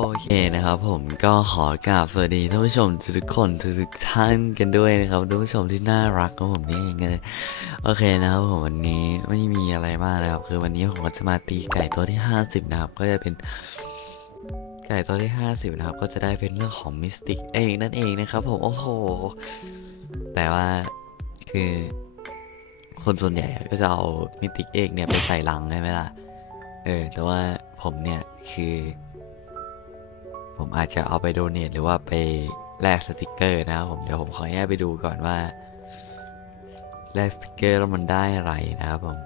โอเคนะครับผมก็ขอกราบสวัสดีท่านผู้ชมทุกคนทุกท่านกันด้วยนะครับท่านผู้ชมที่น่ารักของผมนี่เองเลยโอเคนะครับผมวันนี้ไม่มีอะไรมากนะครับ คือวันนี้ผมก็จะมาตีไก่ตัวที่ 50 นะครับ ก็จะเป็นไก่ตัวที่ 50 นะครับ ก็จะได้เป็นเรื่องของมิสติกเองนั่นเองนะครับผมโอ้โห แต่ว่าคือ คนส่วนใหญ่ก็จะเอามิสติกเอกเนี่ยไปใส่ลังได้ไหมล่ะเออแต่ว่าผมเนี่ยคือ ผมอาจจะเอาไปโดเนทหรือว่าไปแลกสติกเกอร์นะครับผมเดี๋ยวผมขอแยกไปดูก่อนว่าแลกสติกเกอร์แล้วมันได้อะไรนะครับผม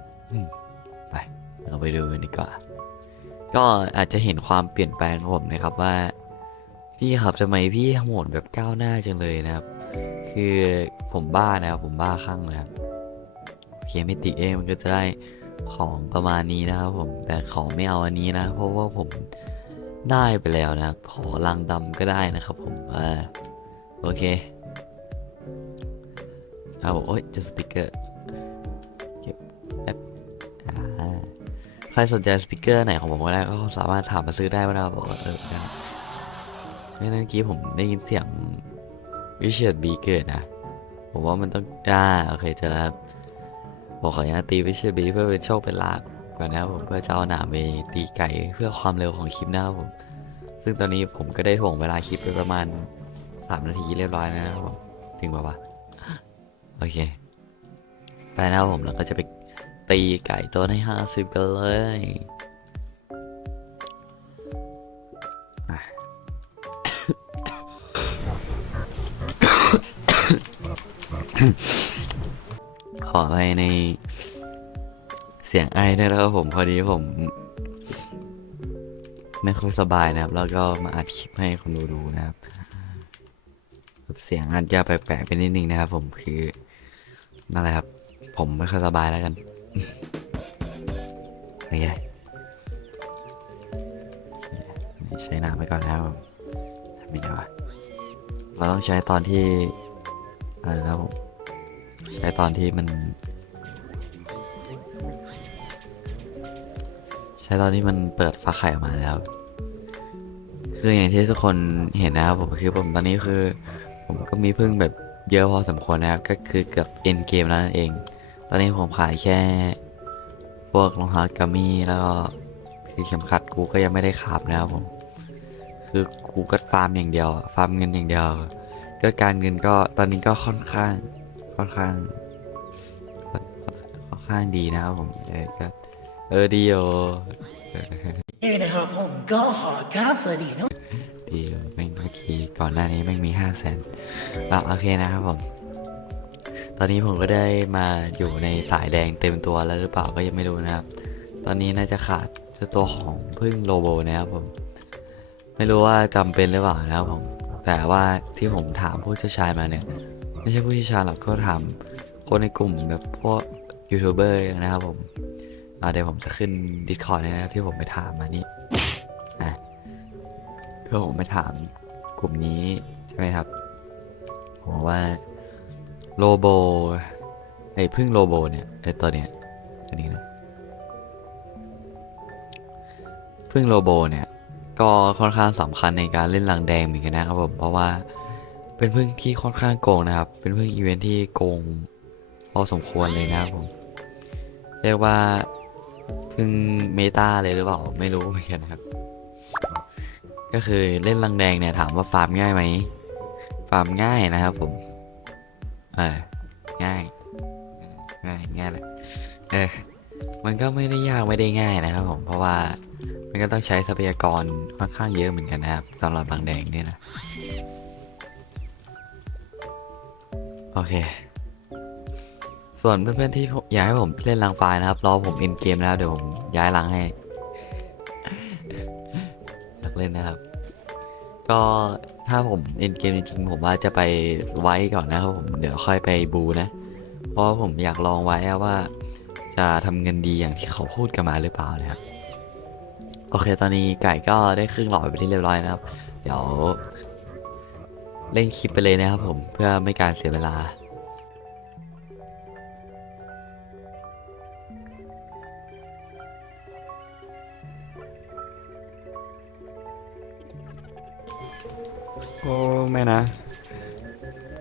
ไปเราไปดูกันดีกว่า ก็อาจจะเห็นความเปลี่ยนแปลงของผมนะครับว่า พี่ครับทำไมพี่โหมดแบบก้าวหน้าจังเลยนะครับ คือผมบ้านะครับผมบ้าคลั่งนะครับโอเคมิติเองมันก็จะได้ของประมาณนี้นะครับผมแต่ขอไม่เอาอันนี้นะ เพราะว่าผม ได้ไปแล้วนะครับขอลังดำก็ได้นะครับผมอ่าโอเคเอาบอกโอ๊ยจะสติกเกอร์เก็บแอ่าใครสนใจสติกเกอร์ไหนของผมก็ได้ก็สามารถถามมาซื้อได้นะครับบอกว่าเออได้ไม่เมื่อกี้ผมได้ยินเสียงวิเชียดบีเกิดนะ ผมว่ามันต้องอ่าโอเคเจะแล้วครับผมขออนุญาตตีวิเชียบีเพื่อเป็นโชคเป็นลาภ ก่อนนะครับผมเพื่อจะเอาหนามไปตีไก่เพื่อความเร็วของคลิปนะครับผม ซึ่งตอนนี้ผมก็ได้ถ่วงเวลาคลิปไปประมาณสามนาทีเรียบร้อยแล้วนะครับผมถึงป่าวะโอเค ไปนะครับผมแล้วก็จะไปตีไก่ตัวในห้าสิบกันเลยขอไปใน เสียงไอด้นะครับผมพอดีผม ไม่ค่อยสบายนะครับ แล้วก็มาอัดคลิปให้คนดูดูนะครับ เสียงอาจจะแปลกๆไปนิดนึงนะครับ ผมคือนั่นแหละครับ ผมไม่ค่อยสบายแล้วกันโอเคใช้น้ำไปก่อนแล้วทำยังไงวะเราต้องใช้ตอนที่อะไรนะผมใช้ตอนที่มัน ใช้ตอนที่มันเปิดฟักไข่ออกมาแล้ว คืออย่างที่ทุกคนเห็นนะครับผมคือผมตอนนี้คือ ผมก็มีพึ่งแบบเยอะพอสมควรนะครับ ก็คือเกือบเอ็นเกมแล้วนั่นเอง ตอนนี้ผมขายแค่พวกรองเท้ากามี่แล้วก็คือเข็มขัดกูก็ยังไม่ได้ขาบนะครับผม คือกูก็ฟาร์มอย่างเดียว ฟาร์มเงินอย่างเดียวก็การเงินก็ตอนนี้ก็ค่อนข้าง ค่อนข้างค่อนค่อนข้างดีนะครับผมเออก็ เออดีอยู่เองนะครับผมก็ขอกราบสวัสดีนะดีอยู่แม่งเมื่อกี้ก่อนหน้านี้แม่งมีห้าแสนอะโอเคนะครับผม ตอนนี้ผมก็ได้มาอยู่ในสายแดงเต็มตัวแล้วหรือเปล่าก็ยังไม่รู้นะครับ ตอนนี้น่าจะขาดเจ้าตัวของพึ่งโลโบนะครับผม ไม่รู้ว่าจำเป็นหรือเปล่านะครับผม แต่ว่าที่ผมถามผู้เชี่ยวชาญมาเนี่ย ไม่ใช่ผู้เชี่ยวชาญหรอกก็ถามคนในกลุ่มแบบพวกยูทูบเบอร์นะครับผมอ่า เดี๋ยวผมจะขึ้น Discord นะครับที่ผมไปถามมานี่อะเพื่อผมไปถามกลุ่มนี้ใช่ไหมครับผมว่าโลโบไอ้พึ่งโลโบเนี่ยไอ้ตัวเนี้ยตัวนี้นะพึ่งโลโบเนี่ยก็ค่อนข้างสำคัญในการเล่นลังแดงเหมือนกันนะครับผมเพราะว่าเป็นพึ่งที่ค่อนข้างโกงนะครับ เป็นพึ่งอีเวนท์ที่โกงพอสมควรเลยนะครับผมเรียกว่า พึ่งเมตาเลยหรือเปล่า ไม่รู้เหมือนกันครับ ก็คือเล่นลังแดงเนี่ยถามว่าฟาร์มง่ายไหมฟาร์มง่ายนะครับผม เออง่าย ง่ายง่ายเลยเออ มันก็ไม่ได้ยากไม่ได้ง่ายนะครับผม เพราะว่ามันก็ต้องใช้ทรัพยากรค่อนข้างเยอะเหมือนกันนะครับสำหรับบางแดงเนี่ยนะ โอเค ส่วนเพื่อนๆที่อยากให้ผมเล่นลังไฟนะครับ รอผมเอ็นเกมนะครับเดี๋ยวผมย้ายลังให้อยากเล่นนะครับ ก็ถ้าผมเอ็นเกมจริงๆผมว่าจะไปไว้ก่อนนะครับผมเดี๋ยวค่อยไปบูนะ เพราะว่าผมอยากลองไว้ว่า จะทำเงินดีอย่างที่เขาพูดกันมาหรือเปล่านะครับ โอเคตอนนี้ไก่ก็ได้ครึ่งหลอดไปที่เรียบร้อยนะครับ เดี๋ยวเล่นคลิปไปเลยนะครับผมเพื่อไม่การเสียเวลา โอ้ไม่นะ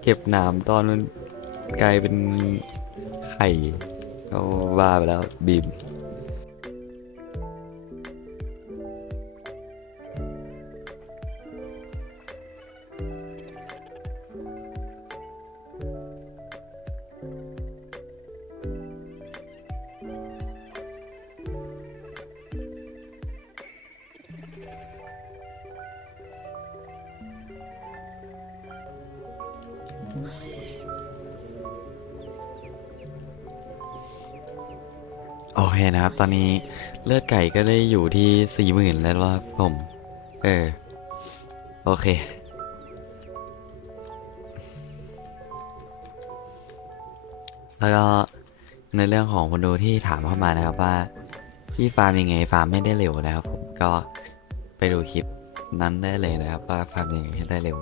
เก็บหนามตอนมันกลายเป็นไข่เอาบ้าไปแล้วบีม เคนะครับ ตอนนี้เลือดไก่ก็ได้อยู่ที่สี่หมื่นแล้วครับผม เออ โอเค แล้วก็ในเรื่องของคนดูที่ถามเข้ามานะครับว่าพี่ฟาร์มยังไงฟาร์มไม่ได้เร็วนะครับ ผมก็ไปดูคลิปนั้นได้เลยนะครับ ว่าฟาร์มยังไงให้ได้เร็ว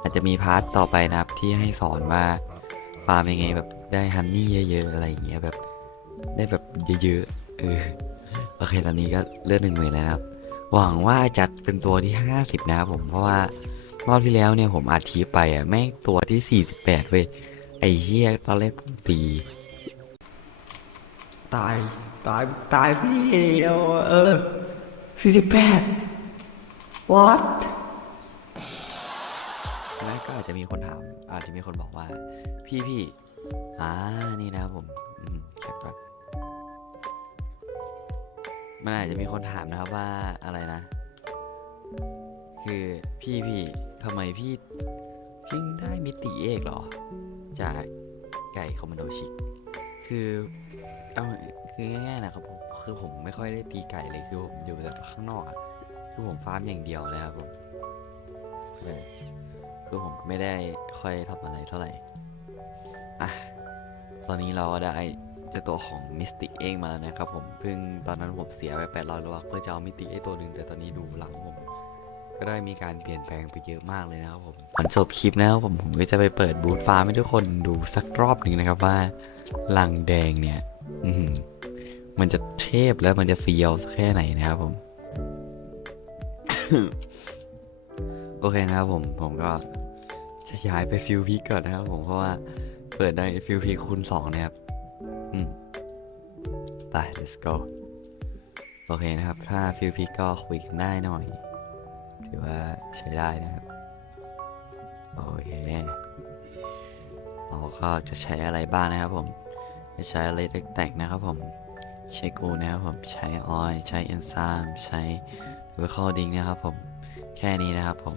อาจจะมีพาร์ทต่อไปนะครับที่ให้สอนว่าฟาร์มยังไงแบบได้ฮันนี่เยอะๆอะไรอย่างเงี้ยแบบ ได้แบบเยอะๆ เออ โอเคตอนนี้ก็เลือดหนึ่งหมื่นแล้วนะครับ หวังว่าจะเป็นตัวที่ห้าสิบนะครับผม เพราะว่ารอบที่แล้วเนี่ยผมอัดคลิปไปอะ แม่งตัวที่สี่สิบแปดเว้ย ไอ้เหี้ยตอนแรกผมตีตาย ตาย ตายพี่เออสี่สิบแปด what แล้วก็อาจจะมีคนถาม อาจจะมีคนบอกว่า พี่พี่อ่า นี่นะครับผม อืมแคปก่อน มันอาจจะมีคนถามนะครับว่าอะไรนะ คือพี่พี่ทำไมพี่เพิ่งได้มิติเอกเหรอ จากไก่คอมมานโดชิก คือเอาคือง่ายๆนะครับผมคือผมไม่ค่อยได้ตีไก่เลยคือผมอยู่แต่ข้างนอกอะคือผมฟาร์มอย่างเดียวเลยครับผมคือผมไม่ได้ค่อยทำอะไรเท่าไหร่อะตอนนี้เราก็ได้ จ้าตัวของมิสติเองมาแล้วนะครับผมเพิ่งตอนนั้นผมเสียไปแปดร้อยลบักเพื่อจะเอามิติไอตัวหนึ่งแต่ตอนนี้ดูหลังผมก็ได้มีการเปลี่ยนแปลงไปเยอะมากเลยนะครับผมก่อนจบคลิปนะครับผมผมก็จะไปเปิดบูธฟาร์มให้ทุกคนดูสักรอบหนึ่งนะครับว่าลังแดงเนี่ยอืมันจะเทพแล้วมันจะเฟียวแค่ไหนนะครับผม โอเคนะครับผมผมก็จะย้ายไปฟิลพีก่อนนะครับผมเพราะว่าเปิดได้ฟิลพีคูณสองนะครับ อืมไป let's go โอเคนะครับ ถ้าฟิลพีก็คุยกันได้หน่อย ถือว่าใช้ได้นะครับ โอเค เราก็จะใช้อะไรบ้างนะครับผม จะใช้อะไรแตกๆนะครับผม ใช้กูนะครับผม ใช้ออย ใช้เอนไซม์ ใช้เวอร์คอดิงนะครับผม แค่นี้นะครับผม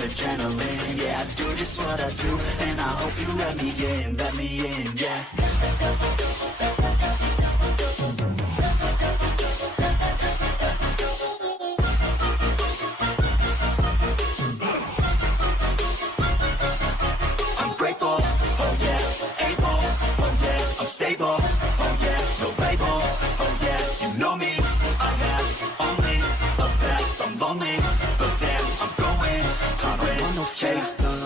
adrenaline. Yeah, I do just what I do, and I hope you let me in, let me in. Yeah. Oh oh yeah, I'm stable, oh yeah, no label, oh yeah, you know me, I have only a I'm lonely, but damn, I'm I don't want no fake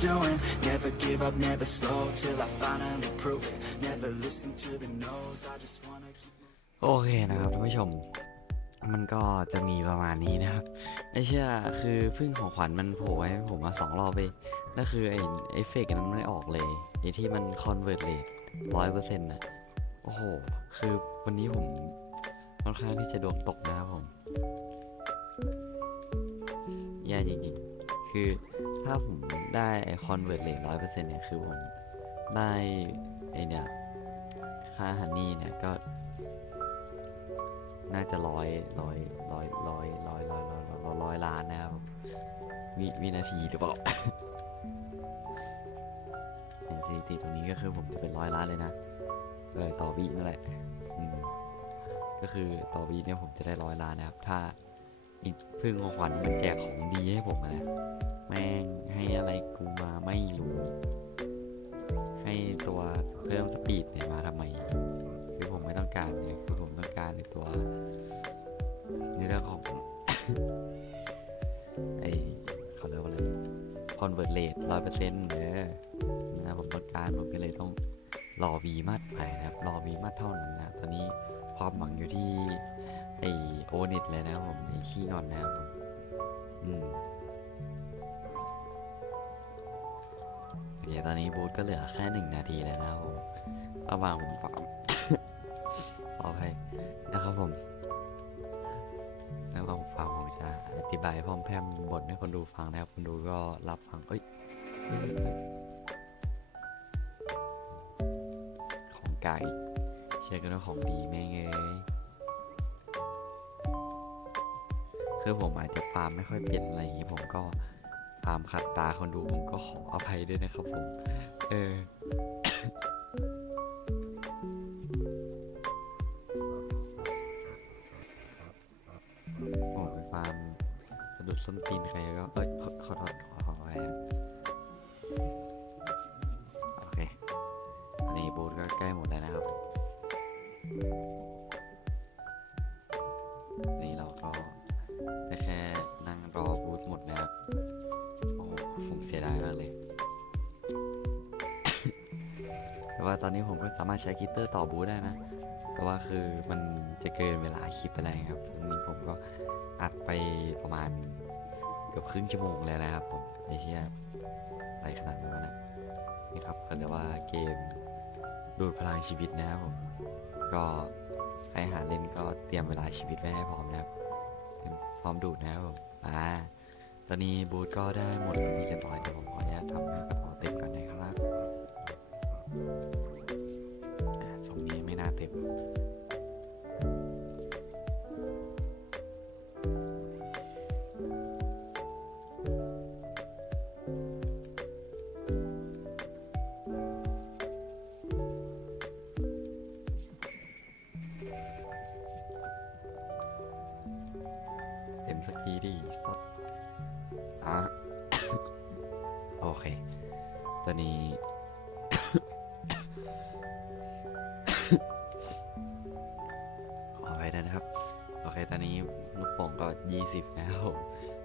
doing. Never give up, never slow till I finally prove it. Never listen to the no's. I just wanna keep. โอเคนะครับท่านผู้ชม มันก็จะมีประมาณนี้นะครับไอ้เชื่อคือพึ่งของขวัญมันโผล่ให้ผมมาสองรอบไปนั่นคือไอ้เอฟเฟกต์นั้นไม่ออกเลยไอ้ที่มันคอนเวิร์ตเลทร้อยเปอร์เซ็นต์นะโอ้โห คือวันนี้ผมค่อนข้างที่จะดวงตกนะครับผมแย่จริงๆ คือ ถ้าผมได้ไอคอนเวิร์ตเลทร้อยเปอร์เซ็นต์เนี่ยคือผมได้ไอเนี่ยค่าฮันนี่เนี่ยก็น่าจะร้อยร้อยร้อยร้อยร้อยร้อยร้อยร้อยร้อยล้านนะครับวิวินาทีหรือเปล่าเห็นสถิติตรงนี้ก็คือผมจะเป็นร้อยล้านเลยนะเออต่อวินั่นแหละก็คือต่อวิเนี่ยผมจะได้ร้อยล้านนะครับ ถ้าอีกพึ่งของขวัญมันแจกของดีให้ผมนะ แม่งให้อะไรกูมาไม่รู้ ให้ตัวเพิ่มสปีดเนี่ยมาทำไม คือผมไม่ต้องการเนี่ยคือผมต้องการในตัวในเรื่องของไอเขาเรียกว่าอะไร convert rate ร้อยเปอร์เซ็นต์เออนะผมต้องการผมก็เลยต้องรอวีมัดไปนะครับรอวีมัดเท่านั้นนะตอนนี้ความหวังอยู่ที่ไอโอนิตเลยนะผมไอขี้งอนนะครับผม ตอนนี้บูธก็เหลือแค่หนึ่งนาทีแล้วนะครับผมระหว่างผมฟาร์มขออภัยนะครับผมแล้วก็ฟังผมจะอธิบายพร้อมแพมบทให้คนดูฟังนะครับ คนดูก็รับฟังเอ้ยของไก่เชื่อกันว่าของดีแม่งเอ้ยคือผมอาจจะฟาร์มไม่ค่อยเป็นอะไรอย่างนี้ผมก็ ตามขัดตาคนดูผมก็ขออภัยด้วยนะครับผม เออผมไปฟาร์มสะดุดส้นตีนใครก็ เอ้ยขอขอโทษขอขอไปโอ ผมก็สามารถใช้คิตเตอร์ต่อบูได้นะ แต่ว่าคือมันจะเกินเวลาคลิปไปแล้วครับตรงนี้ผมก็อัดไปประมาณเกือบครึ่งชั่วโมงแล้วนะครับผมไม่เชื่อะไรขนาดนั้นะนะนี่ครับเขาเรียกว่าเกมดูดพลังชีวิตนะครับผมก็ใครหาเล่นก็เตรียมเวลาชีวิตไว้ให้พร้อมนะครับพร้อมดูดนะครับผมอ่าตอนนี้บูธก็ได้หมดเป็นที่เรียบร้อยเดี๋ยวผมขออนุญาตทำให้กระเป๋าเต็มก่อนนะครับ ตอนนี้ขอไปนะครับ โอเค ตอนนี้ลูกโป่งก็ 20 แล้ว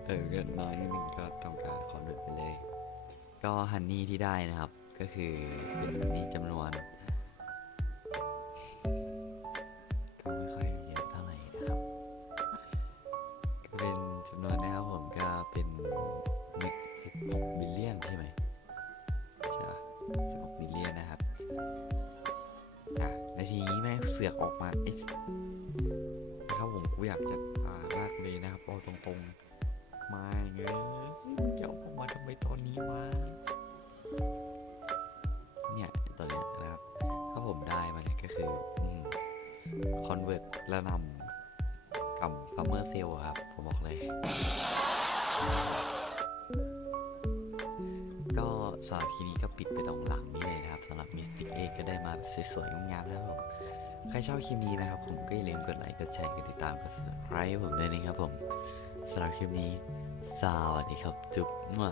เออเกิน้อยนิดนึงก็ทำการคอนเวิร์ตไปเลย ก็ฮันนี่ที่ได้นะครับ ก็คือเป็นฮันนี่จำนวน เสือกออกมาไอ้นะครับผมกูอยากจะอ่ามากเลยนะครับเอาตรงๆมาเงี้ยมึงจะเอาออกมาทำไมตอนนี้วะเนี่ยตัวเนี้ยนะครับ ถ้าผมได้มาเนี่ยก็คือคอนเวิร์ตระนำกับซัมเมอร์เซลครับ ผมบอกเลย ก็สำหรับคลิปนี้ก็ปิดไปตรงหลังนี้เลยนะครับสำหรับมิสติกเอก็ได้มาสวยๆงามๆแล้วผม ใครชอบคลิปนี้นะครับผมก็อย่าลืมกดไลค์ กดแชร์ กดติดตาม กด subscribe ให้ผมด้วยนะครับผมสำหรับคลิปนี้ สวัสดีครับ จุ๊บมั่ว